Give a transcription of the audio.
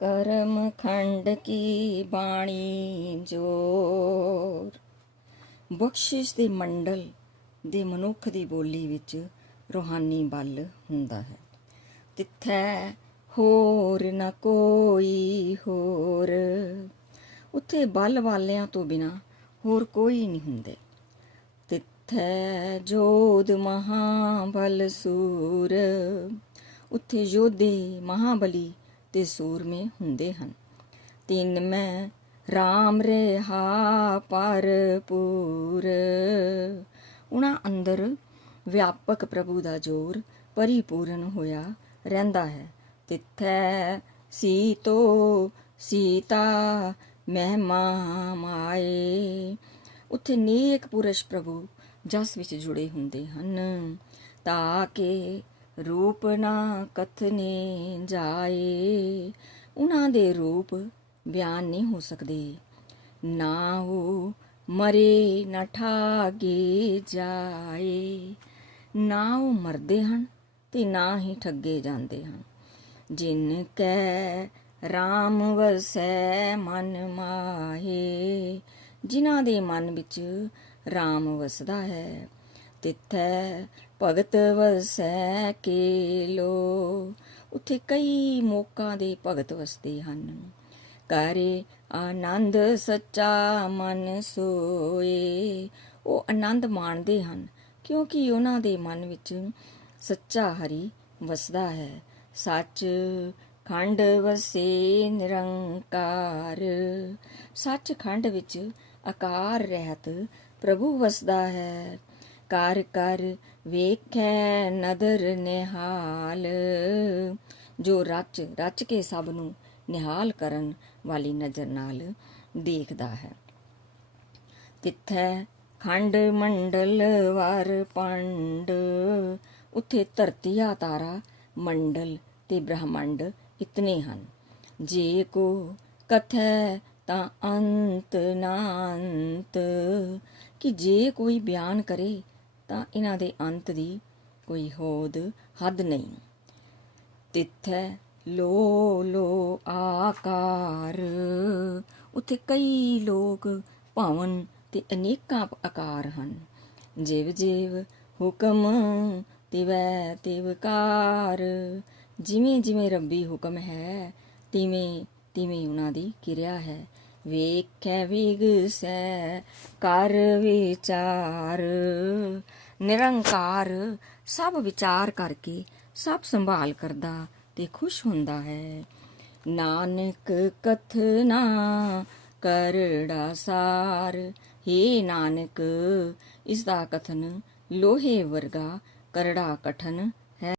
ਕਰਮ ਖੰਡ ਕੀ ਬਾਣੀ ਜੋਰ? ਬਖਸ਼ਿਸ਼ ਦੇ ਮੰਡਲ ਦੇ ਮਨੁੱਖ ਦੀ ਬੋਲੀ ਵਿੱਚ ਰੋਹਾਨੀ ਬਲ ਹੁੰਦਾ ਹੈ। ਤਿੱਥੈ ਹੋਰ ਨਾ ਕੋਈ ਹੋਰ। ਉੱਥੇ ਬਲ ਵਾਲਿਆਂ ਤੋਂ ਬਿਨਾ ਹੋਰ ਕੋਈ ਨਹੀਂ ਹੁੰਦੇ। ਤਿੱਥੈ ਜੋਧ ਮਹਾਬਲ ਸੂਰ। ਉੱਥੇ ਯੋਧੇ ਮਹਾਬਲੀ ਤੇ ਸੂਰਮੇ ਹੁੰਦੇ ਹਨ। ਤਿੰਨ ਮੈਂ RAM ਰਹਾ ਪਰਪੂਰ ਉਹਨਾਂ ਅੰਦਰ ਵਿਆਪਕ ਪ੍ਰਭੂ ਦਾ ਜੋਰ ਪਰਿਪੂਰਨ ਹੋਇਆ ਰਹਿੰਦਾ ਹੈ। ਤਿੱਥੈ ਸੀਤੋ ਸੀਤਾ ਮਹਿਮਾ ਮਾਏ। ਉੱਥੇ ਨੇਕ ਪੁਰਸ਼ ਪ੍ਰਭੂ ਜਸ ਵਿੱਚ ਜੁੜੇ ਹੁੰਦੇ ਹਨ। ਤਾਂ ਕਿ ਰੂਪ ਨਾ ਕਥਨੇ ਜਾਏ। ਉਹਨਾਂ ਦੇ ਰੂਪ ਬਿਆਨ ਨਹੀਂ ਹੋ ਸਕਦੇ। ਨਾ ਉਹ ਮਰੇ, ਨਾ ਠਾਗੇ ਜਾਏ। ਨਾ ਉਹ ਮਰਦੇ ਹਨ ਤੇ ਨਾ ਹੀ ਠੱਗੇ ਜਾਂਦੇ ਹਨ। ਜਿਨ ਕੈ RAM ਵਸੈ ਮਨ ਮਾਹੇ, ਜਿਨ੍ਹਾਂ ਦੇ ਮਨ ਵਿੱਚ RAM ਵਸਦਾ ਹੈ ਤਿੱਥੈ ਭਗਤ ਵਸੈ ਕੇਲੋ। ਉੱਥੇ ਕਈ ਮੋਕਾਂ ਦੇ ਭਗਤ ਵਸਦੇ ਹਨ। ਕਰੇ ਆਨੰਦ ਸੱਚਾ ਮਨ ਸੋਏ। ਉਹ ਆਨੰਦ ਮਾਣਦੇ ਹਨ, ਕਿਉਂਕਿ ਉਹਨਾਂ ਦੇ ਮਨ ਵਿੱਚ ਸੱਚਾ ਹਰੀ ਵਸਦਾ ਹੈ। ਸੱਚ ਖੰਡ ਵਸੇ ਨਿਰੰਕਾਰ। ਸੱਚ ਖੰਡ ਵਿੱਚ ਆਕਾਰ ਰਹਿਤ ਪ੍ਰਭੂ ਵਸਦਾ ਹੈ। ਕਰ ਕਰ ਵੇਖੈ ਨਦਰ ਨਿਹਾਲ। ਜੋ ਰਚ ਰਚ ਕੇ ਸਭ ਨੂੰ ਨਿਹਾਲ ਕਰਨ ਵਾਲੀ ਨਜ਼ਰ ਨਾਲ ਦੇਖਦਾ ਹੈ। ਤਿੱਥੈ ਖੰਡ ਮੰਡਲ ਵਰ ਪੰਡ, ਉੱਥੇ ਧਰਤੀ ਆ ਤਾਰਾ ਮੰਡਲ ਤੇ ਬ੍ਰਹਮੰਡ ਇਤਨੇ ਹਨ। ਜੇ ਕੋ ਕਥੈ ਤਾਂ ਅੰਤ ਨਾ ਕਿ ਜੇ ਕੋਈ ਬਿਆਨ ਕਰੇ ਤਾਂ ਇਹਨਾਂ ਦੇ ਅੰਤ ਦੀ ਕੋਈ ਹੋਦ ਹੱਦ ਨਹੀਂ। ਤਿੱਥੈ ਲੋ ਲੋ ਆਕਾਰ। ਉੱਥੇ ਕਈ ਲੋਕ ਭਵਨ ਤੇ ਅਨੇਕਾਂ ਆਕਾਰ ਹਨ। ਜਿਵ ਜਿਵ ਹੁਕਮ ਤਿਵੈ ਤਿਵਕਾਰ ਜਿਵੇਂ ਜਿਵੇਂ ਰੱਬੀ ਹੁਕਮ ਹੈ, ਤਿਵੇਂ ਤਿਵੇਂ ਉਹਨਾਂ ਦੀ ਕਿਰਿਆ ਹੈ। ਵੇਖੈ ਵਿਗਸੈ, ਕਰ ਵਿਚਾਰ। ਨਿਰੰਕਾਰ ਸਭ ਵਿਚਾਰ ਕਰਕੇ ਸਭ ਸੰਭਾਲ ਕਰਦਾ ਤੇ ਖੁਸ਼ ਹੁੰਦਾ ਹੈ। ਨਾਨਕ ਕਥਨਾ ਕਰੜਾ ਸਾਰ। हे ਨਾਨਕ ਇਸ ਦਾ ਕਥਨ ਲੋਹੇ ਵਰਗਾ ਕਰੜਾ ਕਠਨ